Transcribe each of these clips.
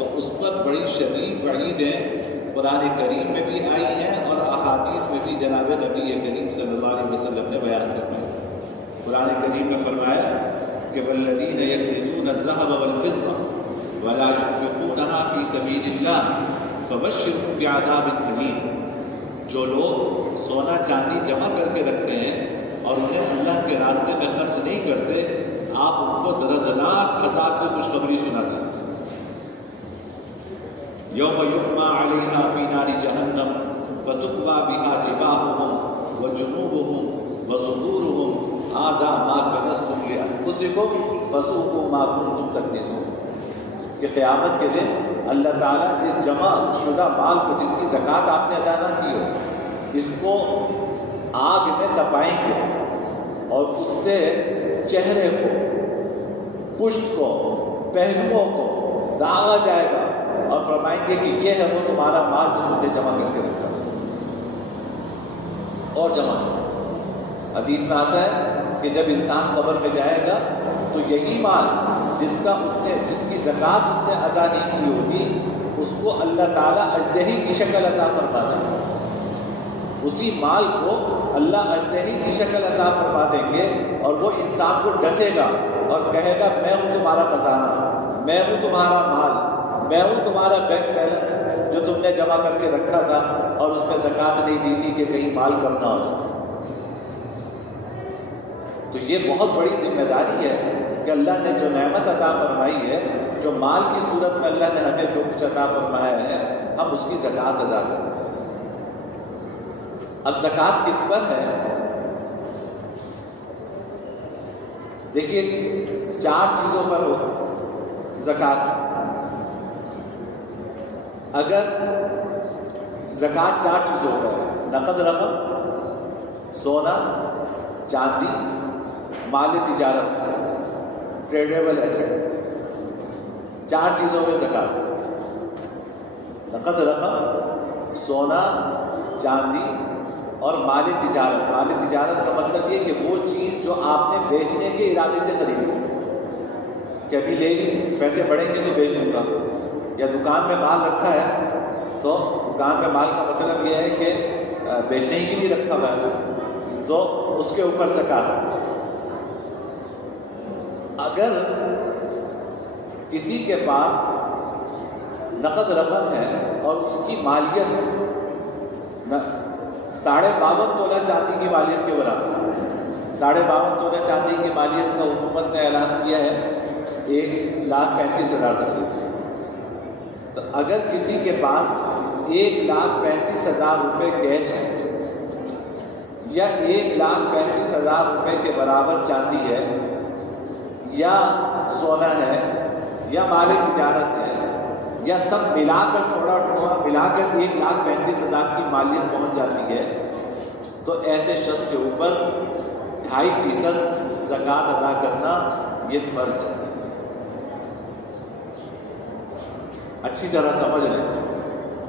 تو اس پر بڑی شدید وعیدیں قرآن کریم میں بھی آئی ہیں اور احادیث میں بھی جناب نبی کریم صلی اللہ علیہ وسلم نے بیان فرمایا۔ قرآن کریم میں فرمایا کہ والذین یکنزون الذهب والفضة ولا ينفقونها في سبيل الله فبشرهم بعذاب أليم، جو لوگ سونا چاندی جمع کر کے رکھتے ہیں اور انہیں اللہ کے راستے میں خرچ نہیں کرتے، آپ ان کو دردناک عذاب کی خوشخبری سناتے ہیں۔ یوم یحمى علیہا فی نار جہنم فتکوی بہا جباہہم وجنوبہم وظہورہم ھذا ما کنزتم لانفسکم فذوقوا ما کنتم تکنزون، کہ قیامت کے دن اللہ تعالیٰ اس جمع شدہ مال کو جس کی زکوٰۃ آپ نے ادا نہ کی ہو، اس کو آگ میں تپائیں گے اور اس سے چہرے کو، پشت کو، پہلوؤں کو داغا جائے گا اور فرمائیں گے کہ یہ ہے وہ تمہارا مال جو تم نے جمع کر کے رکھا اور جمع کر۔ حدیث میں آتا ہے کہ جب انسان قبر میں جائے گا تو یہی مال جس کی زکوٰۃ اس نے ادا نہیں کی ہوگی، اس کو اللہ تعالیٰ اژدہی کی شکل عطا فرماتا ہے۔ اسی مال کو اللہ اژدہی کی شکل عطا فرما دیں گے اور وہ انسان کو ڈسے گا اور کہے گا میں ہوں تمہارا خزانہ، میں ہوں تمہارا مال، میں ہوں تمہارا بینک بیلنس جو تم نے جمع کر کے رکھا تھا اور اس میں زکوٰۃ نہیں دی تھی کہ کہیں مال کم نہ ہو جائے۔ تو یہ بہت بڑی ذمہ داری ہے کہ اللہ نے جو نعمت عطا فرمائی ہے، جو مال کی صورت میں اللہ نے ہمیں جو کچھ عطا فرمایا ہے، ہم اس کی زکوٰۃ ادا کریں۔ اب زکوٰۃ کس پر ہے؟ دیکھیے 4 چیزوں پر ہو زکوٰۃ۔ اگر زکوٰۃ 4 چیزوں پر ہے، نقد رقم، سونا، چاندی، مال تجارت، ٹریڈیبل ایسٹ، 4 چیزوں میں زکوٰۃ۔ نقد رقم، سونا، چاندی اور مال تجارت۔ مال تجارت کا مطلب یہ کہ وہ چیز جو آپ نے بیچنے کے ارادے سے خریدی، کہ ابھی لے لی، پیسے بڑھیں گے تو بیچ دوں گا، یا دکان میں مال رکھا ہے تو دکان میں مال کا مطلب یہ ہے کہ بیچنے ہی کے لیے رکھا ہوا ہے تو اس کے اوپر زکوٰۃ۔ اگر کسی کے پاس نقد رقم ہے اور اس کی مالیت 52.5 تولہ چاندی کی مالیت کے برابر، 52.5 تولہ چاندی کی مالیت کا حکومت نے اعلان کیا ہے 1,35,000 تقریباً۔ تو اگر کسی کے پاس 1,35,000 روپے کیش ہے یا 1,35,000 روپے کے برابر چاندی ہے یا سونا ہے یا مال تجارت ہے یا سب ملا کر تھوڑا ملا کر 1,35,000 کی مالیت پہنچ جاتی ہے، تو ایسے شخص کے اوپر 2.5% زکوٰۃ ادا کرنا یہ فرض ہے۔ اچھی طرح سمجھ لیں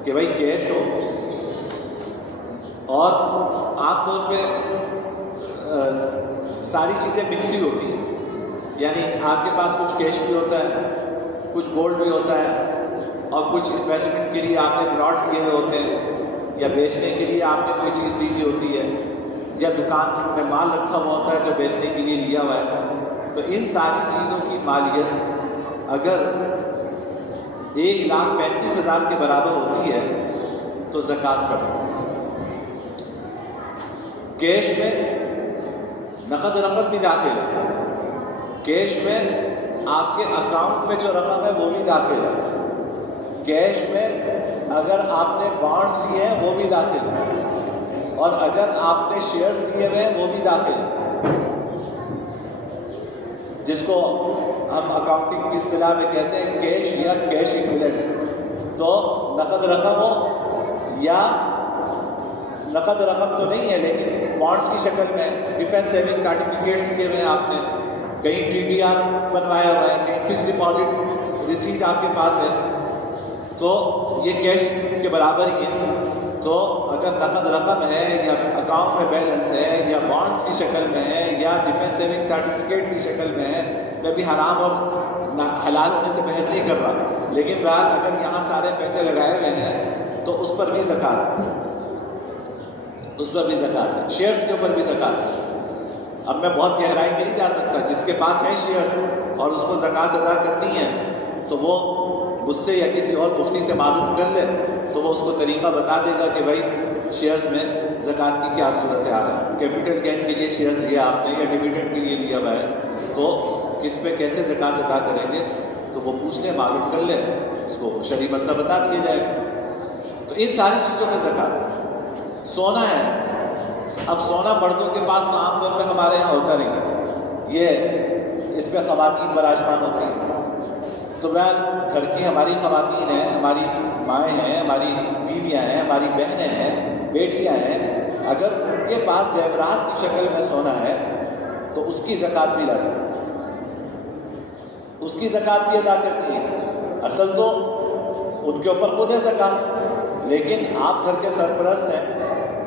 کہ بھائی کیش ہو، اور عام طور پہ ساری چیزیں مکس ہی ہوتی ہیں، یعنی آپ کے پاس کچھ کیش بھی ہوتا ہے، کچھ گولڈ بھی ہوتا ہے، اور کچھ انویسٹمنٹ کے لیے آپ نے پلاٹ لیے ہوئے ہوتے ہیں، یا بیچنے کے لیے آپ نے کوئی چیز لی ہوئی ہوتی ہے، یا دکان میں مال رکھا ہوا ہوتا ہے جو بیچنے کے لیے لیا ہوا ہے۔ تو ان ساری چیزوں کی مالیت اگر 1,35,000 کے برابر ہوتی ہے تو زکوٰۃ فرض ہے۔ کیش میں نقد رقم بھی داخل ہے، کیش میں آپ کے اکاؤنٹ میں جو رقم ہے وہ بھی داخل ہے، کیش میں اگر آپ نے بانڈز لیے ہیں وہ بھی داخل ہے، اور اگر آپ نے شیئرز لیے ہوئے ہیں وہ بھی داخل ہے، جس کو ہم اکاؤنٹنگ کی اصطلاح میں کہتے ہیں کیش یا کیش ایکویولنٹ۔ تو نقد رقم ہو یا نقد رقم تو نہیں ہے لیکن بانڈز کی شکل میں، ڈیفینس سیونگ سرٹیفکیٹس لیے ہوئے ہیں آپ نے، کہیں TDR بنوایا ہوا ہے، کہیں فکس ڈپازٹ ریسیٹ آپ کے پاس ہے، تو یہ کیش کے برابر ہی ہے۔ تو اگر نقد رقم ہے یا اکاؤنٹ میں بیلنس ہے یا بانڈز کی شکل میں ہے یا ڈیفینس سیونگ سرٹیفکیٹ کی شکل میں ہے، میں بھی حرام اور حلال ہونے سے بحث نہیں کر رہا، لیکن بہرحال اگر یہاں سارے پیسے لگائے ہوئے ہیں تو اس پر بھی زکات ہے، شیئرز کے اوپر بھی زکات ہے۔ اب میں بہت گہرائی میں نہیں جا سکتا، جس کے پاس ہے شیئر اور اس کو زکات ادا کرنی ہے تو وہ مجھ سے یا کسی اور مفتی سے معلوم کر لے، تو وہ اس کو طریقہ بتا دے گا کہ بھائی شیئرز میں زکات کی کیا صورت حال ہے، کیپٹل گین کے لیے شیئرز لیا آپ نے یا ڈویڈنڈ کے لیے لیا ہوا ہے تو کس پہ کیسے زکات ادا کریں گے، تو وہ پوچھ لے، معلوم کر لے، اس کو شرعی مسئلہ بتا دیا جائے گا۔ تو ان ساری چیزوں میں زکات ہے۔ سونا ہے، اب سونا مردوں کے پاس تو عام طور پہ ہمارے یہاں ہوتا نہیں ہے، یہ اس پہ خواتین براجمان ہوتی ہیں۔ تو میں گھر کی ہماری خواتین ہیں، ہماری مائیں ہیں، ہماری بیویاں ہیں، ہماری بہنیں ہیں، بیٹیاں ہیں، اگر ان کے پاس زیورات کی شکل میں سونا ہے تو اس کی زکات بھی لازم ہے، اس کی زکات بھی ادا کرنی ہے۔ اصل تو ان کے اوپر خود ہے زکات، لیکن آپ گھر کے سرپرست ہیں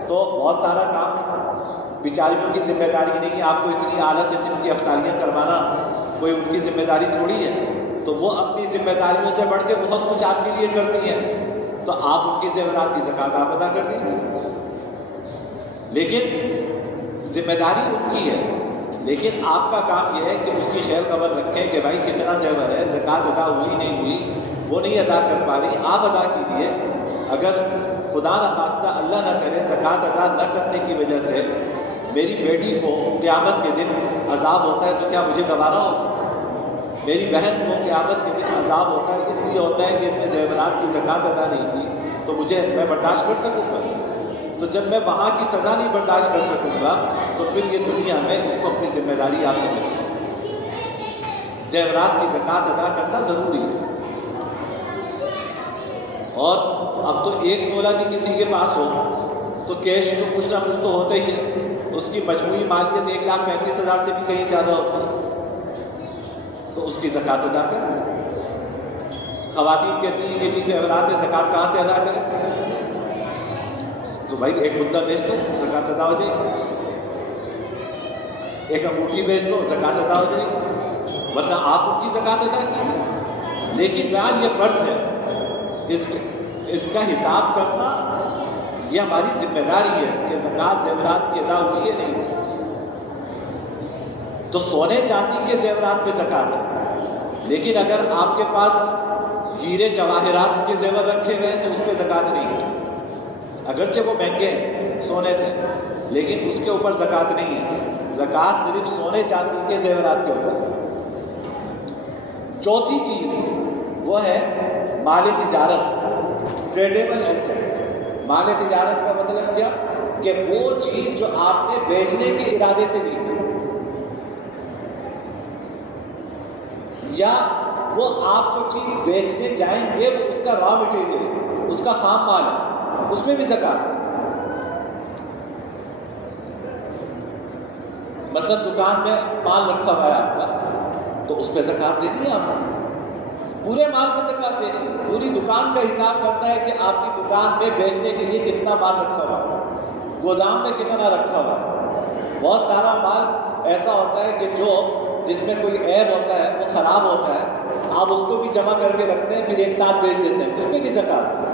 تو بہت سارا کام بیچاریوں کی ذمہ داری نہیں ہے، آپ کو اتنی اعلیٰ قسم کی افطاریاں کروانا کوئی ان کی ذمہ داری تھوڑی ہے، تو وہ اپنی ذمہ داریوں سے بڑھ کے بہت کچھ آپ کے لیے کرتی ہیں، تو آپ ان کی زیورات کی زکات آپ ادا کر دیجیے۔ لیکن ذمہ داری ان کی ہے، لیکن آپ کا کام یہ ہے کہ اس کی خیر خبر رکھیں کہ بھائی کتنا زیور ہے، زکات ادا ہوئی نہیں ہوئی، وہ نہیں ادا کر پا رہی، آپ ادا کیجیے۔ اگر خدا نخواستہ اللہ نہ کرے زکات ادا نہ کرنے کی وجہ سے میری بیٹی کو قیامت کے دن عذاب ہوتا ہے تو کیا مجھے گوارا ہوگا؟ میری بہن کو قیامت کے دن عذاب ہوتا ہے، اس لیے ہوتا ہے کہ اس نے زیورات کی زکات ادا نہیں کی، تو میں برداشت کر سکوں گا؟ تو جب میں وہاں کی سزا نہیں برداشت کر سکوں گا تو پھر یہ دنیا میں اس کو اپنی ذمہ داری آپ سمجھیں۔ زیورات کی زکات ادا کرنا ضروری ہے، اور اب تو 1 تولہ بھی کسی کے پاس ہو تو کیش تو کچھ نہ کچھ تو ہوتا ہی ہے، اس کی مجموعی مالیت 1,35,000 سے بھی کہیں زیادہ ہوتی ہے، تو اس کی زکات ادا کریں۔ خواتین کہتی ہیں کہ جی زیورات زکات کہاں سے ادا کریں؟ تو بھائی ایک مدعا بیچ دو، زکات ادا ہو جائے گی، ایک انگوٹھی بیچ دو، زکات ادا ہو جائے گی، ورنہ آپ ان کی زکات ادا کیجیے۔ لیکن بہرحال یہ فرض ہے، اس کا حساب کرنا یہ ہماری ذمہ داری ہے کہ زکات زیورات کی ادا ہوئی ہے نہیں ہوئی۔ تو سونے چاندی کے زیورات میں زکات ہے، لیکن اگر آپ کے پاس ہیرے جواہرات کے زیور رکھے ہوئے ہیں تو اس پہ زکات نہیں ہے، اگرچہ وہ مہنگے ہیں سونے سے، لیکن اس کے اوپر زکات نہیں ہے، زکات صرف سونے چاندی کے زیورات کے اوپر۔ چوتھی چیز وہ ہے مال تجارت، ٹریڈیبل ایسٹ۔ مال تجارت کا مطلب کیا؟ کہ وہ چیز جو آپ نے بیچنے کے ارادے سے لی یا وہ آپ جو چیز بیچنے جائیں گے وہ اس کا را مٹیریل ہے، اس کا خام مال ہے، اس میں بھی زکات ہے۔ مثلا دکان میں مال رکھا ہوا ہے آپ کا تو اس پہ زکات دینی ہے، آپ کو پورے مال پہ زکات دینی ہے، پوری دکان کا حساب کرنا ہے کہ آپ کی دکان میں بیچنے کے لیے کتنا مال رکھا ہوا ہے، گودام میں کتنا رکھا ہوا ہے۔ بہت سارا مال ایسا ہوتا ہے کہ جس میں کوئی عیب ہوتا ہے، وہ خراب ہوتا ہے، آپ اس کو بھی جمع کر کے رکھتے ہیں پھر ایک ساتھ بیچ دیتے ہیں، اس پہ بھی زکات ہے۔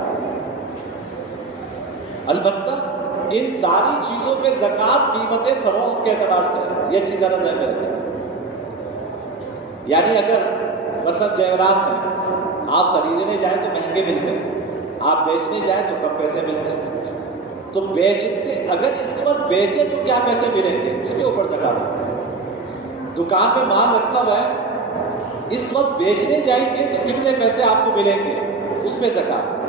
البتہ ان ساری چیزوں پہ زکات قیمت فروخت کے اعتبار سے یہ چیز ذرا ذہن میں رکھیں۔ یعنی اگر مثلا زیورات ہیں، آپ خریدنے جائیں تو مہنگے ملتے ہیں، آپ بیچنے جائیں تو کم پیسے ملتے ہیں، تو بیچتے اگر اس وقت بیچے تو کیا پیسے ملیں گے، اس کے اوپر زکات ہوتی ہے۔ دکان میں مال رکھا ہوا ہے، اس وقت بیچنے جائیں گے تو کتنے پیسے آپ کو ملیں گے، اس پہ زکات ہے۔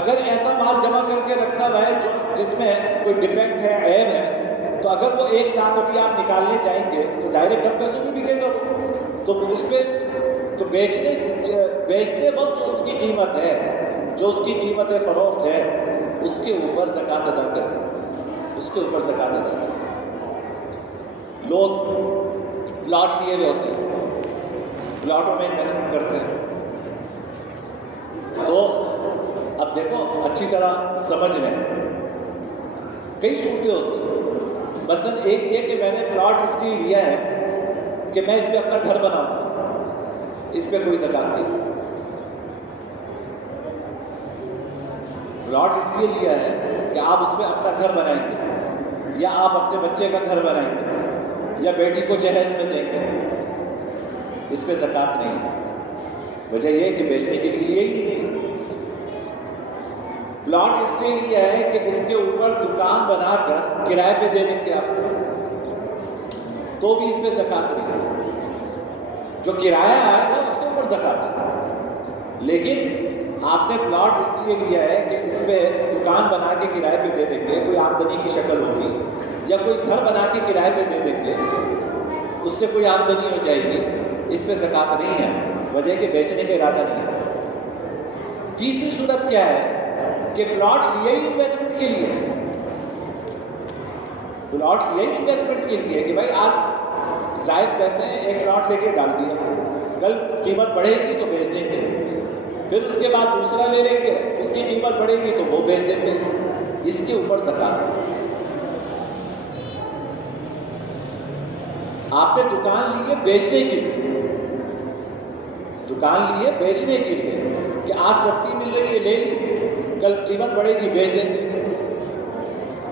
اگر ایسا مال جمع کر کے رکھا ہوا ہے جس میں کوئی ڈیفیکٹ ہے، عیب ہے، تو اگر وہ ایک ساتھ ابھی آپ نکالنے جائیں گے تو ظاہر کم پیسوں میں بکے گا وہ، تو اس پہ تو بیچتے وقت جو اس کی قیمت ہے، جو اس کی قیمت فروخت ہے، اس کے اوپر زکات ادا کریں، اس کے اوپر زکات ادا کریں۔ لوگ پلاٹ لیے ہوئے ہوتے ہیں، پلاٹوں میں انویسٹمنٹ کرتے ہیں، تو اب دیکھو اچھی طرح سمجھ لیں، کئی صورتیں ہوتی ہیں۔ مثلا ایک یہ کہ میں نے پلاٹ اس لیے لیا ہے کہ میں اس پہ اپنا گھر بناؤں، اس پہ کوئی زکات نہیں، پلاٹ اس لیے لیا ہے کہ آپ اس میں اپنا گھر بنائیں گے، یا آپ اپنے بچے کا گھر بنائیں گے، یا بیٹی کو جہیز میں دیں گے، اس پہ زکوٰۃ نہیں ہے۔ وجہ یہ ہے کہ بیچنے کے لیے ہی نہیں ہے۔ پلاٹ اس لیے لیا ہے کہ اس کے اوپر دکان بنا کر کرائے پہ دے دیں گے آپ کو، تو بھی اس پہ زکوٰۃ نہیں ہے۔ جو کرایہ آئے گا اس کے اوپر زکوٰۃ ہے، لیکن آپ نے پلاٹ اس لیے لیا ہے کہ اس پہ دکان بنا کے کرائے پہ دے دیں گے، کوئی آمدنی کی شکل ہوگی، یا کوئی گھر بنا کے کرائے پہ دے دیں گے، اس سے کوئی آمدنی ہو جائے گی، اس پہ زکوٰۃ نہیں ہے۔ وجہ کہ بیچنے کا ارادہ نہیں ہے۔ تیسری صورت کیا ہے کہ پلاٹ لیا ہی انویسٹمنٹ کے لیے، پلاٹ لیا ہی انویسٹمنٹ کے لیے کہ بھائی آج زائد پیسے ہیں، ایک پلاٹ لے کے ڈال دیا، کل قیمت بڑھے گی تو بیچ دیں گے، پھر اس کے بعد دوسرا لے لیں گے، اس کی قیمت بڑھے گی تو وہ بیچ دیں گے، اس کے اوپر زکوٰۃ ہے۔ آپ نے دکان لی ہے بیچنے کے لیے، دکان لی ہے بیچنے کے لیے کہ آج سستی مل رہی ہے لے لی، کل قیمت بڑھے گی بیچ دیں گے۔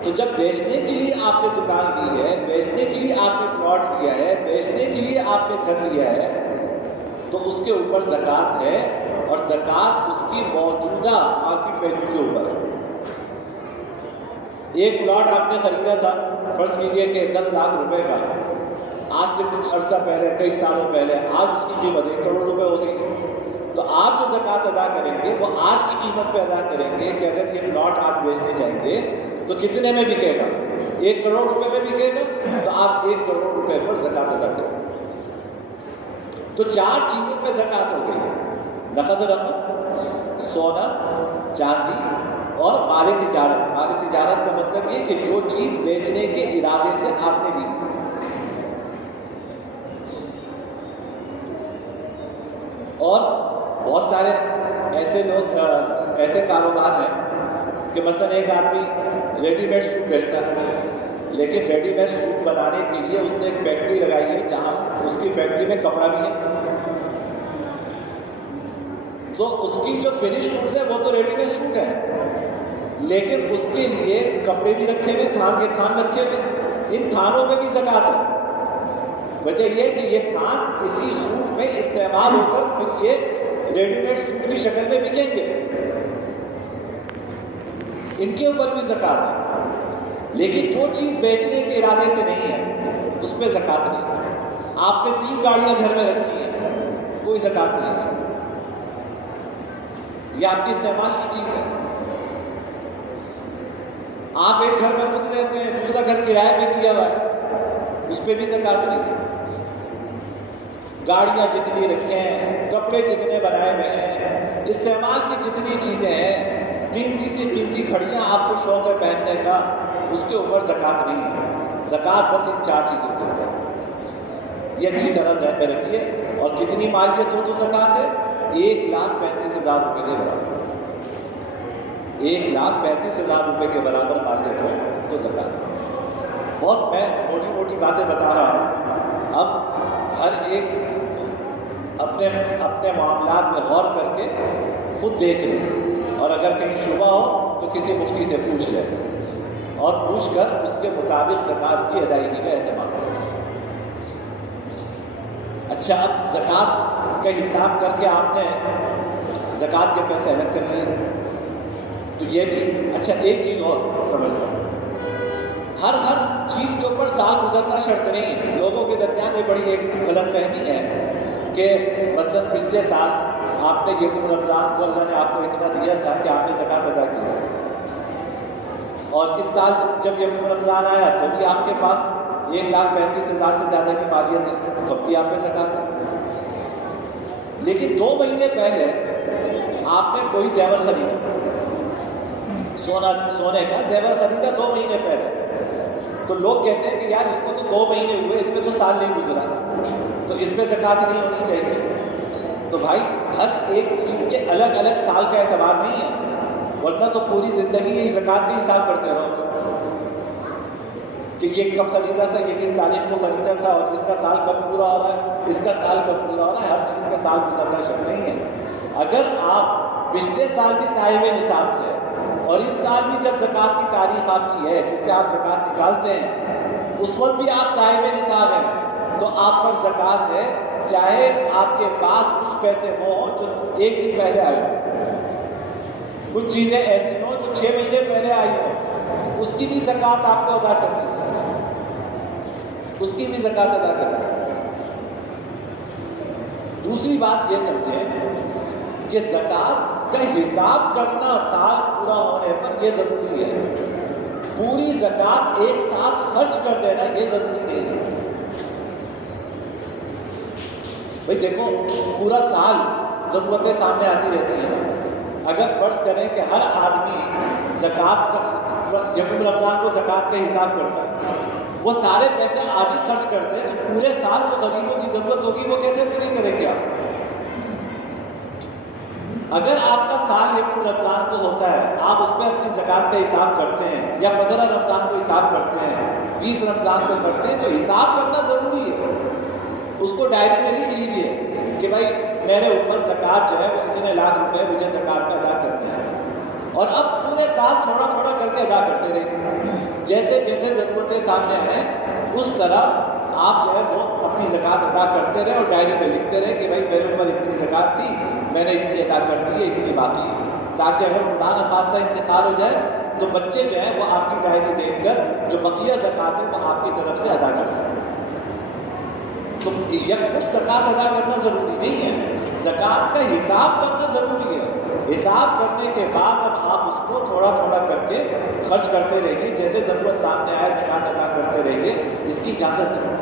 تو جب بیچنے کے لیے آپ نے دکان لی ہے، بیچنے کے لیے آپ نے پلاٹ لیا ہے، بیچنے کے لیے آپ نے گھر لیا ہے، تو اس کے اوپر زکوٰۃ ہے، اور زکوٰۃ اس کی موجودہ مارکیٹ ویلیو کے اوپر ہے۔ ایک پلاٹ آپ نے خریدا تھا، فرض کیجئے کہ 10 لاکھ روپے کا، آج سے کچھ عرصہ پہلے، کئی سالوں پہلے، آج اس کی قیمت 1 کروڑ روپے ہو گئی، تو آپ جو زکوٰۃ ادا کریں گے وہ آج کی قیمت پہ ادا کریں گے کہ اگر یہ پلاٹ آپ بیچنے جائیں گے تو کتنے میں بکے گا؟ 1 کروڑ روپے میں بکے گا، تو آپ 1 کروڑ روپے پر زکوٰۃ ادا کریں۔ تو 4 چیزوں پہ زکوٰۃ ہو گئی: نقد رقم، سونا، چاندی اور مال تجارت۔ مال تجارت کا مطلب یہ کہ جو چیز بیچنے کے ارادے سے آپ نے لی۔ اور بہت سارے ایسے لوگ، ایسے کاروبار ہیں کہ مثلا ایک آدمی ریڈی میڈ سوٹ بیچتا ہے، لیکن ریڈی میڈ سوٹ بنانے کے لیے اس نے ایک فیکٹری لگائی ہے جہاں اس کی فیکٹری میں کپڑا بھی ہے، تو اس کی جو فنش گڈز ہے وہ تو ریڈی میڈ سوٹ ہے، لیکن اس کے لیے کپڑے بھی رکھے ہوئے، تھان کے تھان رکھے ہوئے، ان تھانوں میں بھی زکوٰۃ ہے۔ وجہ یہ کہ یہ تھان اسی سوٹ میں استعمال ہو کر پھر یہ ریڈی میڈ سوٹ کی شکل میں بکیں گے، ان کے اوپر بھی زکوٰۃ ہے۔ لیکن جو چیز بیچنے کے ارادے سے نہیں ہے اس پہ زکوٰۃ نہیں ہے۔ آپ نے 3 گاڑیاں گھر میں رکھی ہیں، کوئی زکوٰۃ نہیں ہے، یہ آپ کی استعمال کی چیز ہے۔ آپ ایک گھر میں خود رہتے ہیں، دوسرا گھر کرائے پہ دیا ہوا ہے، اس پہ بھی زکوٰۃ نہیں ہے۔ گاڑیاں جتنی رکھے ہیں، کپڑے جتنے بنائے ہوئے ہیں، استعمال کی جتنی چیزیں ہیں، قیمتی سے قیمتی گھڑیاں آپ کو شوق ہے پہننے کا، اس کے اوپر زکوٰۃ نہیں ہے۔ زکوٰۃ بس ان 4 چیزوں کے اوپر، یہ اچھی طرح ذہن میں رکھیے۔ اور کتنی مالیت ہو تو زکوٰۃ ہے؟ 1,35,000 روپے کے برابر، 1,35,000 روپے کے برابر مالیت ہو تو زکوٰۃ ہے۔ بہت میں موٹی موٹی باتیں بتا رہا ہوں، اب ہر ایک اپنے اپنے معاملات میں غور کر کے خود دیکھ لیں، اور اگر کہیں شبہ ہو تو کسی مفتی سے پوچھ لیں، اور پوچھ کر اس کے مطابق زکوٰۃ کی ادائیگی کا اہتمام کریں۔ اچھا، اب زکوٰۃ کا حساب کر کے آپ نے زکوٰۃ کے پیسے الگ کر لیے، تو یہ بھی اچھا۔ ایک چیز اور سمجھنا، ہر چیز کے اوپر سال گزرنا شرط نہیں ہے۔ لوگوں کے درمیان یہ بڑی ایک غلط فہمی ہے کہ مثلا پچھلے سال آپ نے یہ رمضان کو اللہ نے آپ کو اتنا دیا تھا کہ آپ نے زکوٰۃ ادا کی تھی، اور اس سال جب یہ رمضان آیا تو بھی آپ کے پاس 1,35,000 سے زیادہ کی مالیت ہے، تو بھی آپ نے زکوٰۃ دی۔ لیکن 2 مہینے پہلے آپ نے کوئی زیور خریدا، سونے کا زیور خریدا 2 مہینے پہلے، تو لوگ کہتے ہیں کہ یار اس کو تو 2 مہینے ہوئے، اس میں تو سال نہیں گزرا، تو اس میں زکوٰۃ نہیں ہونی چاہیے۔ تو بھائی ہر ایک چیز کے الگ الگ سال کا اعتبار نہیں ہے، ورنہ تو پوری زندگی یہی زکوٰۃ کا حساب کرتے رہو کہ یہ کب خریدا تھا، یہ کس تاریخ کو خریدا تھا، اور اس کا سال کب پورا ہو رہا ہے، اس کا سال کب پورا ہو رہا ہے۔ ہر چیز میں سال گزرنا شرط نہیں ہے۔ اگر آپ پچھلے سال بھی صاحب نصاب تھے اور اس سال بھی جب زکوٰۃ کی تاریخ آپ کی ہے جس سے آپ زکوٰۃ نکالتے ہیں اس وقت بھی آپ صاحب نصاب ہیں تو آپ پر زکوٰۃ ہے، چاہے آپ کے پاس کچھ پیسے ہوں جو ایک دن پہلے آئے ہوں، کچھ چیزیں ایسی ہوں جو 6 مہینے پہلے آئی ہوں، اس کی بھی زکوٰۃ آپ کو ادا کرنی ہے، اس کی بھی زکوٰۃ ادا کرنی ہے۔ دوسری بات یہ سمجھیں کہ زکوٰۃ کا حساب کرنا سال پورا ہونے پر یہ ضروری ہے، پوری زکوٰۃ ایک ساتھ خرچ کر دینا یہ ضروری نہیں ہے۔ بھائی دیکھو پورا سال ضرورتیں سامنے آتی رہتی ہیں نا، اگر فرض کریں کہ ہر آدمی زکوٰۃ کا یکم رمضان کو زکوٰۃ کا حساب کرتا ہے، وہ سارے پیسے آج ہی خرچ کرتے ہیں کہ پورے سال جو غریبوں کی ضرورت ہوگی وہ کیسے پوری کریں گے آپ؟ اگر آپ کا سال یکم رمضان کو ہوتا ہے، آپ اس پہ اپنی زکوٰۃ کا حساب کرتے ہیں، یا 15 رمضان کو حساب کرتے ہیں، 20 رمضان کو کرتے ہیں، تو حساب کرنا ضروری ہے۔ اس کو ڈائری میں لکھ لیجئے کہ بھائی میرے اوپر زکوٰۃ جو ہے وہ اتنے لاکھ روپے مجھے زکوٰۃ کا ادا کرنا ہے، اور اب پورے سال تھوڑا تھوڑا کر کے ادا کرتے رہیے، جیسے جیسے ضرورتیں سامنے آئیں اس طرح آپ جو ہے وہ اپنی زکوٰۃ ادا کرتے رہے، اور ڈائری میں لکھتے رہے کہ بھائی میرے اوپر اتنی زکوٰۃ تھی، میں نے اتنی ادا کر دی ہے، اتنی باقی ہے، تاکہ اگر خدا نخواستہ انتقال ہو جائے تو بچے جو ہیں وہ آپ کی ڈائری دیکھ کر جو بقیہ زکوٰۃ ہے وہ آپ کی طرف سے ادا کر سکیں۔ تو یکمشت زکوٰۃ ادا کرنا ضروری نہیں ہے، زکوٰۃ کا حساب کرنا ضروری ہے۔ حساب کرنے کے بعد اب آپ اس کو تھوڑا تھوڑا کر کے خرچ کرتے رہیے، جیسے ضرورت سامنے آئے زکوٰۃ ادا کرتے رہیے، اس کی اجازت ہے،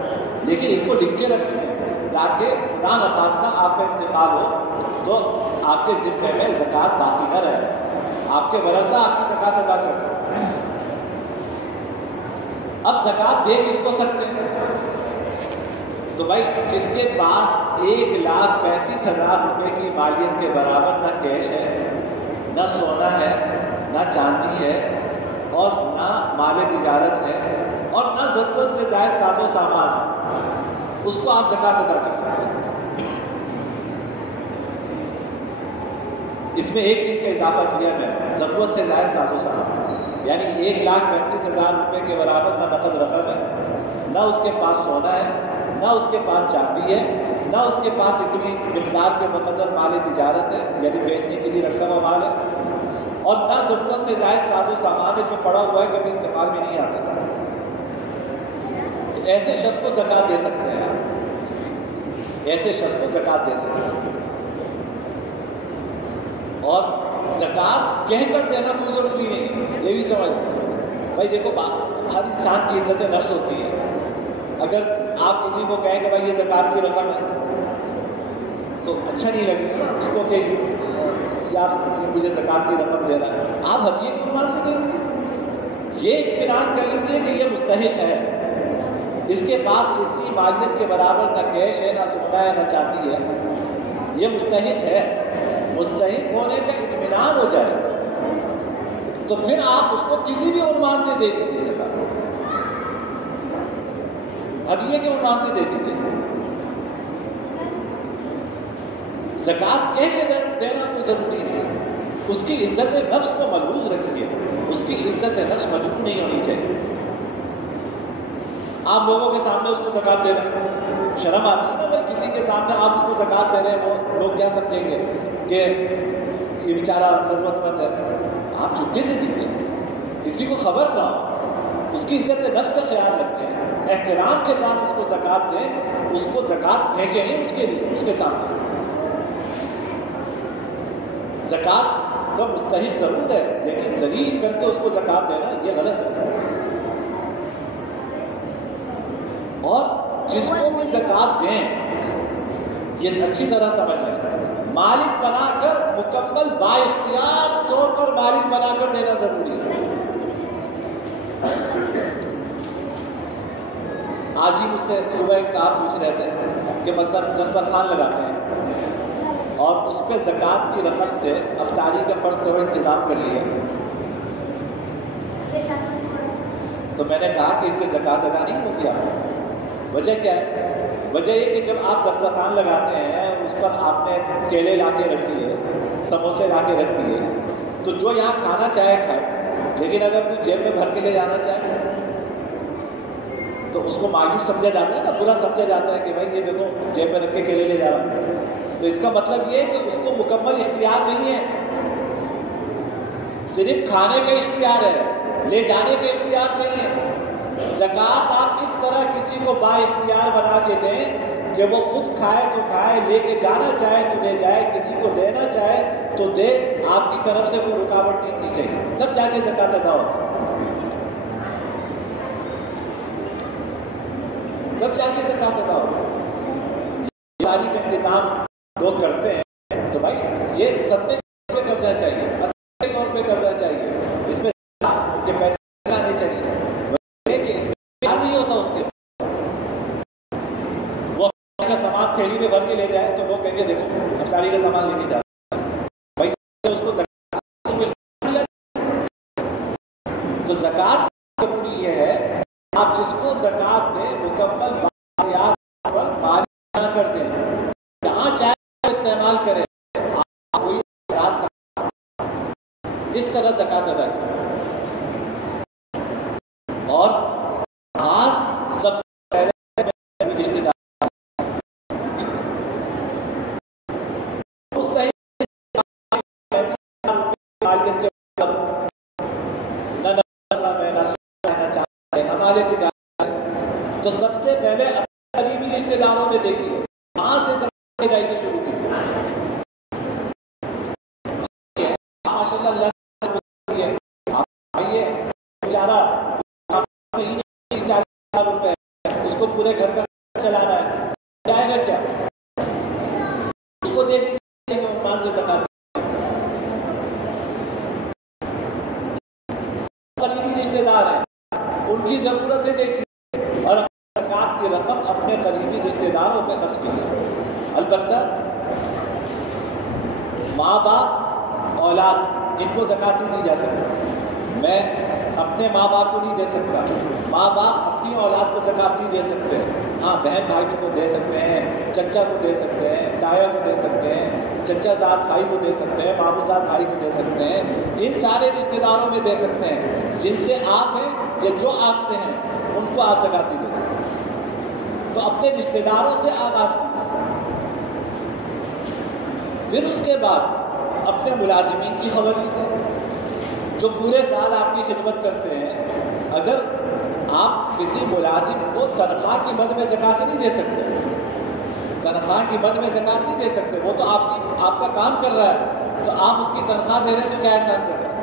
لیکن اس کو لکھ کے رکھیں تاکہ خدا نخواستہ آپ کا انتقال ہو تو آپ کے ذمے میں زکوٰۃ باقی نہ رہے، آپ کے ورثہ آپ کی زکوٰۃ ادا کرتے ہیں۔ اب زکوٰۃ دے کس کو سکتے ہیں؟ تو بھائی جس کے پاس 1,35,000 روپے کی مالیت کے برابر نہ کیش ہے، نہ سونا ہے، نہ چاندی ہے، اور نہ مال تجارت ہے، اور نہ ضرورت سے زائد ساز و سامان ہے، اس کو آپ زکوٰۃ ادا کر سکتے ہیں۔ اس میں ایک چیز کا اضافہ کیا میں نے، ضرورت سے زائد ساز و سامان، یعنی 1,35,000 روپے کے برابر نہ نقد رقم ہے، نہ اس کے پاس سونا ہے، نہ اس کے پاس چاندی ہے، نہ اس کے پاس اتنی مقدار کے مقدر مال تجارت ہے، یعنی بیچنے کے لیے رکھا ہوا مال ہے، اور نہ ضرورت سے زائد ساز و سامان ہے جو پڑا ہوا ہے کبھی استعمال میں نہیں آتا، تو ایسے شخص کو زکوٰۃ دے سکتے ہیں، ایسے شخص کو زکوٰۃ دے سکتے ہیں۔ اور زکوٰۃ کہہ کر دینا کوئی ضروری نہیں ہے، یہ بھی سمجھتے بھائی دیکھو ہر انسان کی عزت نفس ہوتی ہے، اگر آپ کسی کو کہیں کہ بھائی یہ زکوٰۃ کی رقم ہے تو اچھا نہیں لگے گا نا اس کو کہ یار مجھے زکوٰۃ کی رقم دے رہا ہے، آپ ہدیے کے عنوان سے دے دیجیے، یہ اطمینان کر لیجیے کہ یہ مستحق ہے، اس کے پاس اتنی مالیت کے برابر نہ کیش ہے، نہ سونا ہے، نہ چاندی ہے، یہ مستحق ہے، مستحق ہونے کا اطمینان ہو جائے تو پھر آپ اس کو کسی بھی عنوان سے دے دیجیے، زکوٰۃ ہدیے کے عنوان سے دے دیجیے۔ زکوٰۃ کہہ کے دینا کوئی ضروری نہیں، اس کی عزت نفس کو ملحوظ رکھیے، اس کی عزت نفس مجروح نہیں ہونی چاہیے۔ آپ لوگوں کے سامنے اس کو زکوٰۃ دے رہے ہیں، شرم آتی ہے نا بھائی، کسی کے سامنے آپ اس کو زکوٰۃ دے رہے ہیں، وہ لوگ کیا سمجھیں گے کہ یہ بیچارہ ضرورت مند ہے، آپ چپکے سے دیجیے، کسی کو خبر نہ ہو، اس کی عزت نفس کا خیال رکھیں، احترام کے ساتھ اس کو زکوٰۃ دیں، اس کو زکوٰۃ پھینکیں نہیں اس کے لیے، اس کے سامنے زکوٰۃ کا مستحق ضرور ہے، لیکن ذلیل کر کے اس کو زکوٰۃ دینا یہ غلط ہے۔ اور جس کو بھی زکوٰۃ دیں یہ اچھی طرح سمجھ لیں، مالک بنا کر مکمل با اختیار طور پر مالک بنا کر دینا ضروری ہے۔ آج ہی مجھ سے صبح ایک صاحب پوچھ رہے تھے کہ مثلا دسترخوان لگاتے ہیں اور اس پہ زکوٰۃ کی رقم سے افطاری کا فرض کرو انتظام کر لیا، تو میں نے کہا کہ اس سے زکوٰۃ ادا نہیں ہوگی آپ کو۔ وجہ کیا ہے؟ وجہ یہ کہ جب آپ دسترخوان لگاتے ہیں اس پر آپ نے کیلے لا کے رکھ دیے، سموسے لا کے رکھ دیے، تو جو یہاں کھانا چاہے کھائے، لیکن اگر کوئی جیب میں بھر کے لے جانا چاہے تو اس کو مایوس سمجھا جاتا ہے نا، برا سمجھا جاتا ہے کہ بھائی یہ دیکھو جیب میں رکھ کے کیلے لے جا رہا. تو اس کا مطلب یہ ہے کہ اس کو مکمل اختیار نہیں ہے، صرف کھانے کا اختیار ہے، لے جانے کا اختیار نہیں ہے. زکوٰۃ آپ اس طرح کسی کو با اختیار بنا کے دیں کہ وہ خود کھائے تو کھائے، لے کے جانا چاہے تو لے جائے، کسی کو دینا چاہے تو دے، آپ کی طرف سے کوئی رکاوٹ نہیں ہونی چاہیے، تب جا کے زکوٰۃ ادا ہوتی ہے. تب جا کے زکوٰۃ ادا ہوتی ہے. ساری کا انتظام لوگ کرتے ہیں تو بھائی یہ صدقے کے طور پہ کرنا چاہیے، اچھے طور پہ کرنا چاہیے، اس میں کہ پیسے نہیں چاہیے کہ اس میں پیار نہیں ہوتا. اس کے وہ کا سامان تھیلی میں بھر کے لے جائے تو لوگ کہیں گے دیکھو افطاری کا سامان لے کے جا بھائی، اس کو تو زکوٰۃ ضروری یہ ہے آپ جس کو زکوٰۃ دیں مکمل مال نہ کرتے ہیں، جہاں چاہے استعمال کریں، آپ کوئی اعتراض کا اس طرح زکوٰۃ ادا کریں. اور خاص سب سے پہلے رشتے دار تو سب سے پہلے اپنے قریبی رشتے داروں میں دیکھیے، وہاں سے زکوٰۃ ادائیگی شروع کیجیے. ماشاء اللہ بیچارہ روپے اس کو پورے گھر کا چلانا ہے، جائے گا کیا؟ اس کو دے دیجیے مان سے زکوٰۃ. قریبی رشتے دار ہیں، ان کی ضرورتیں دیکھیے اور زکوٰۃ کی رقم اپنے قریبی رشتے داروں پہ خرچ کیجیے. البتہ ماں باپ اولاد ان کو زکوٰۃ نہیں دی جا سکتی. میں اپنے ماں باپ کو نہیں دے سکتا، ماں باپ اپنی اولاد کو زکوٰۃ نہیں دے سکتے. ہاں بہن بھائی کو دے سکتے ہیں، چچا کو دے سکتے ہیں، تایا کو دے سکتے ہیں، چچا زاد بھائی کو دے سکتے ہیں، ماموں زاد بھائی کو دے سکتے ہیں. ان سارے رشتے داروں میں دے سکتے ہیں جن سے آپ ہیں یا جو آپ سے ہیں، ان کو آپ زکوٰۃ نہیں دے سکتے. تو اپنے رشتے داروں سے آغاز کیجیے. پھر اس کے بعد اپنے ملازمین کی خبر لیجیے جو پورے سال آپ کی خدمت کرتے ہیں. اگر آپ کسی ملازم کو تنخواہ کی مد میں زکوٰۃ نہیں دے سکتے، تنخواہ کی مد میں زکوٰۃ نہیں دے سکتے، وہ تو آپ کا کام کر رہا ہے، تو آپ اس کی تنخواہ دے رہے ہیں تو کیا احسان کر رہے ہیں؟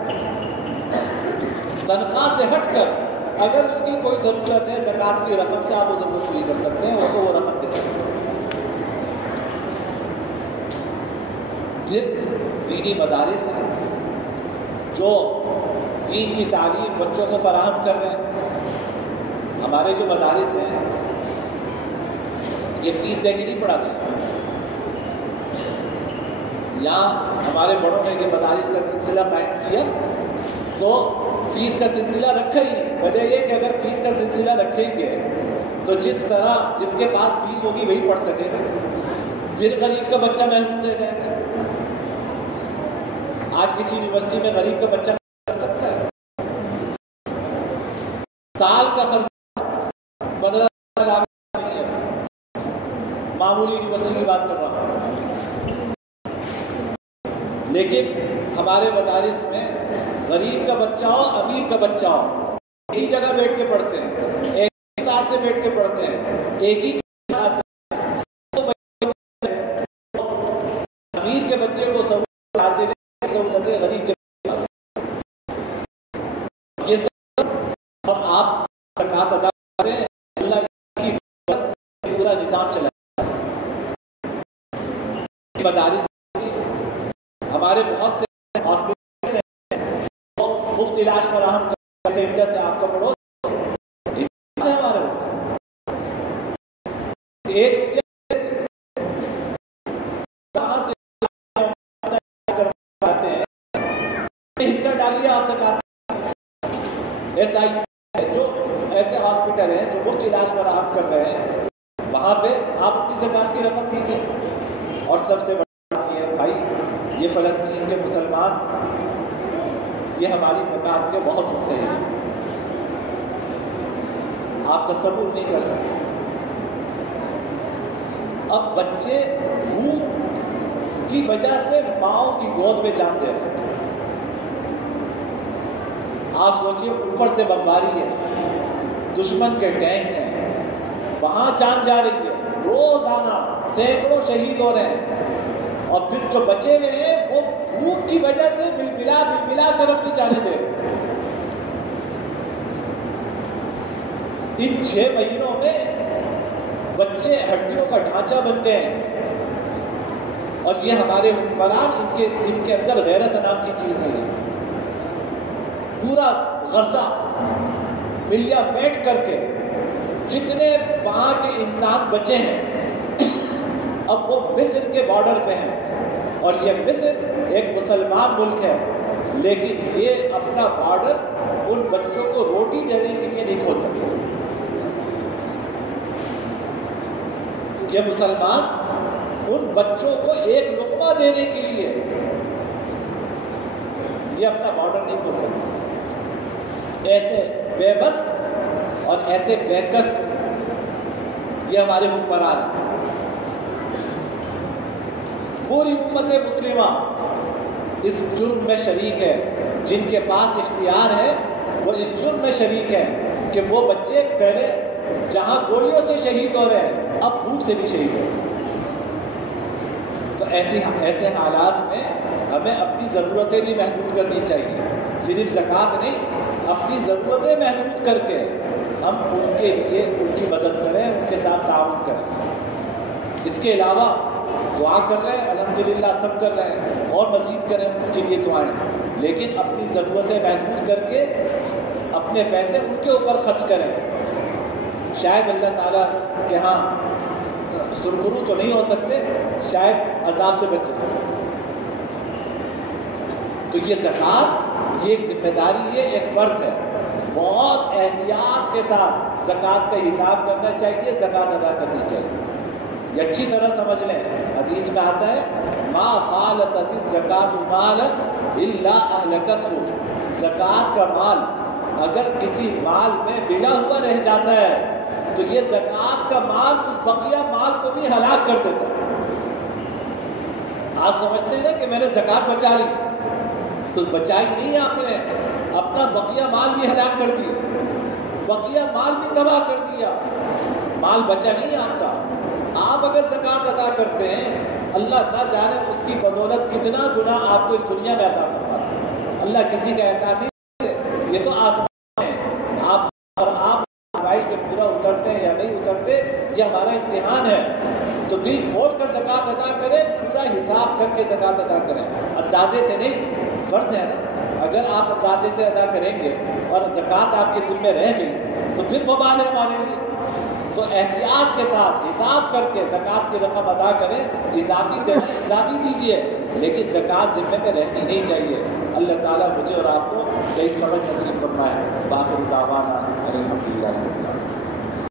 تنخواہ سے ہٹ کر اگر اس کی کوئی ضرورت ہے زکوٰۃ کی رقم سے آپ وہ ضرورت پوری کر سکتے ہیں، وہ کو وہ رقم دے سکتے ہیں. پھر دینی مدارس ہیں جو دین کی تعلیم بچوں کو فراہم کر رہے ہیں. ہمارے جو مدارس ہیں یہ فیس دے کے نہیں پڑھاتے. یہاں ہمارے بڑوں نے یہ مدارس کا سلسلہ قائم کیا تو فیس کا سلسلہ رکھا ہی نہیں. وجہ یہ کہ اگر فیس کا سلسلہ رکھیں گے تو جس طرح جس کے پاس فیس ہوگی وہی پڑھ سکے گا، پھر غریب کا بچہ محروم رہ جائے گا. آج کسی یونیورسٹی میں غریب کا بچہ کر سکتا ہے؟ سال کا خرچ 15 لاکھ نہیں ہے، معمولی یونیورسٹی کی بات کر رہا ہوں. لیکن ہمارے مدارس میں غریب کا بچہ ہو امیر کا بچہ ہو ایک جگہ بیٹھ کے پڑھتے ہیں، ایک کلاس سے بیٹھ کے پڑھتے ہیں، ایک ہی امیر کے بچے کو سہولت حاصل ہے، سہولتیں غریب کے پاس. یہ سب اور آپ زکوٰۃ ادا کرتے ہیں، اللہ کی پورا نظام چلا. مدارس ہمارے بہت سے ہاسپٹل ہیں مفت علاج فراہم کرتے ہیں. انڈیا سے آپ کا پڑوس ہمارے ایک کہاں سے کرواتے ہیں، حصہ ڈالیے آپ زکوٰۃ. ایسا جو ایسے ہاسپٹل ہیں جو مفت علاج فراہم کر رہے ہیں وہاں پہ آپ اپنی زکوٰۃ کی رقم دیجیے. اور سب سے بڑی بات یہ ہے بھائی، یہ فلسطین کے مسلمان یہ ہماری زکوٰۃ کے بہت مستحق ہیں، آپ تصور نہیں کر سکتے۔ اب بچے بھوک کی وجہ سے ماؤں کی گود میں جان دے رہے ہیں۔ آپ سوچئے اوپر سے بمباری ہے، دشمن کے ٹینک ہیں، وہاں جان جا رہی ہے، روزانہ سینکڑوں شہید ہو رہے ہیں، اور پھر جو بچے ہوئے ہیں وہ بھوک کی وجہ سے بلبلا کر اپنی جانیں دے رہے ہیں۔ ان 6 مہینوں میں بچے ہڈیوں کا ڈھانچہ بن گئے ہیں، اور یہ ہمارے حکمران ان کے اندر غیرت نام کی چیز نہیں ہے۔ پورا غزہ ملیا بیٹھ کر کے جتنے وہاں کے انسان بچے ہیں اب وہ مصر کے بارڈر پہ ہیں، اور یہ مصر ایک مسلمان ملک ہے، لیکن یہ اپنا بارڈر ان بچوں کو روٹی دینے کے لیے نہیں کھول سکتے۔ یہ مسلمان ان بچوں کو ایک لقمہ دینے کے لیے یہ اپنا بارڈر نہیں کھول سکتے۔ ایسے بے بس اور ایسے بے کس یہ ہمارے حکمران ہیں۔ پوری امت مسلمہ اس جرم میں شریک ہے، جن کے پاس اختیار ہے وہ اس جرم میں شریک ہے کہ وہ بچے پہلے جہاں گولیوں سے شہید ہو رہے ہیں اب بھوک سے بھی شہید ہو رہے ہیں۔ تو ایسے حالات میں ہمیں اپنی ضرورتیں بھی محدود کرنی چاہیے، صرف زکوٰۃ نہیں، اپنی ضرورتیں محدود کر کے ہم ان کے لیے ان کی مدد کریں، ان کے ساتھ تعاون کریں۔ اس کے علاوہ دعا کر رہے ہیں، الحمدللہ سب کر رہے ہیں، اور مزید کریں ان کے لیے دعائیں، لیکن اپنی ضرورتیں محدود کر کے اپنے پیسے ان کے اوپر خرچ کریں۔ شاید اللہ تعالیٰ کے ہاں سرخرو تو نہیں ہو سکتے، شاید عذاب سے بچ جائیں۔ تو یہ زکوٰۃ یہ ایک ذمہ داری ہے، ایک فرض ہے، بہت احتیاط کے ساتھ زکوٰۃ کا حساب کرنا چاہیے، زکوٰۃ ادا کرنی چاہیے۔ یہ اچھی طرح سمجھ لیں، حدیث میں آتا ہے ما خالطت الزکوٰۃ مالا الا اہلکتہ، زکوٰۃ کا مال اگر کسی مال میں ملا ہوا رہ جاتا ہے تو یہ زکوٰۃ کا مال اس بقیہ مال کو بھی ہلاک کر دیتا ہے۔ آپ سمجھتے ہیں نا کہ میں نے زکوٰۃ بچا لی، تو بچائی نہیں آپ نے، اپنا بقیہ مال بھی ہلاک کر دیا، بقیہ مال بھی تباہ کر دیا، مال بچا نہیں آپ کا۔ آپ اگر زکوٰۃ ادا کرتے ہیں اللہ نہ جانے اس کی بدولت کتنا گناہ آپ کو اس دنیا میں عطا کرتا ہے۔ اللہ کسی کا احسان نہیں ہے، یہ تو آسمان ہے، آپ اور آپ آزمائش سے پورا اترتے ہیں یا نہیں اترتے یہ ہمارا امتحان ہے۔ تو دل کھول کر زکوٰۃ ادا کریں، پورا حساب کر کے زکوٰۃ ادا کریں، اندازے سے نہیں۔ فرض ہے نا، اگر آپ اندازے سے ادا کریں گے اور زکوٰۃ آپ کے ذمہ رہ گئی تو پھر وبال ہے ہمارے لیے۔ تو احتیاط کے ساتھ حساب کر کے زکوٰۃ کی رقم ادا کریں، اضافی دیجیے، لیکن زکوٰۃ ذمہ میں رہنی نہیں چاہیے۔ اللہ تعالیٰ مجھے اور آپ کو صحیح سمجھ نصیب فرمائے۔ باقی دعوانا الحمدللہ۔